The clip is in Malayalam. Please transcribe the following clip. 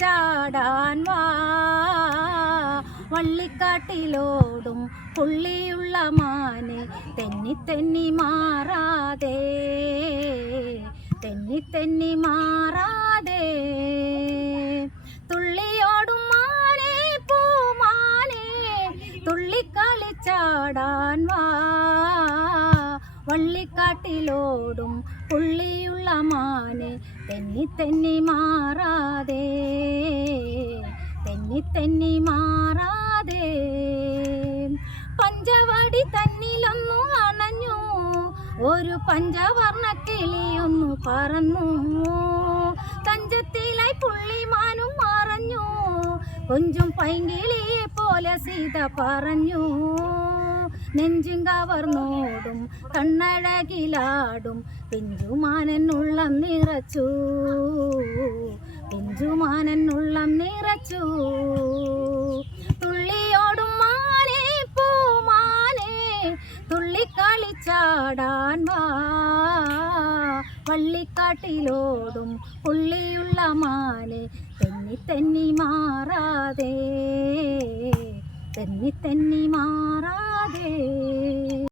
ചാടാൻ വാ. വള്ളിക്കാട്ടിലോടും പുള്ളിയുള്ള മാന് തെന്നി തെന്നി മാറാതെ തെന്നി തെന്നി മാറാതെ. തുള്ളിയോടും മാനേ പൂമാനേ തുള്ളിക്കളിച്ചാടാൻ വാ. വള്ളിക്കാട്ടിലോടും പുള്ളിയുള്ള മാന് തെന്നി തെന്നി മാറാതെ. തെന്നി തെന്നി മാറാതെ. പഞ്ചവടി തന്നിലൊന്നു അണഞ്ഞു. ഒരു പഞ്ചവർണ കിളിയൊന്നു പറന്നു. തഞ്ചത്തിലായി പുള്ളിമാനും മറഞ്ഞു. കൊഞ്ചും പൈങ്കിളിയെ പോലെ സീത പറഞ്ഞു. നെഞ്ചും കവർന്നോടും കണ്ണഴകിലാടും. പിഞ്ചുമാനെന്നുള്ളം നിറച്ചു പിഞ്ചുമാനെന്നുള്ളം നിറച്ചു. തുള്ളിയോടും മാനേ പൂമാനേ തുള്ളിക്കളിച്ചാടാൻ വാ. വള്ളിക്കാട്ടിലോടും പുള്ളിയുള്ള മാന് തെന്നി തെന്നി മാറാതെ. തെന്നി തെന്നി മാറാതെ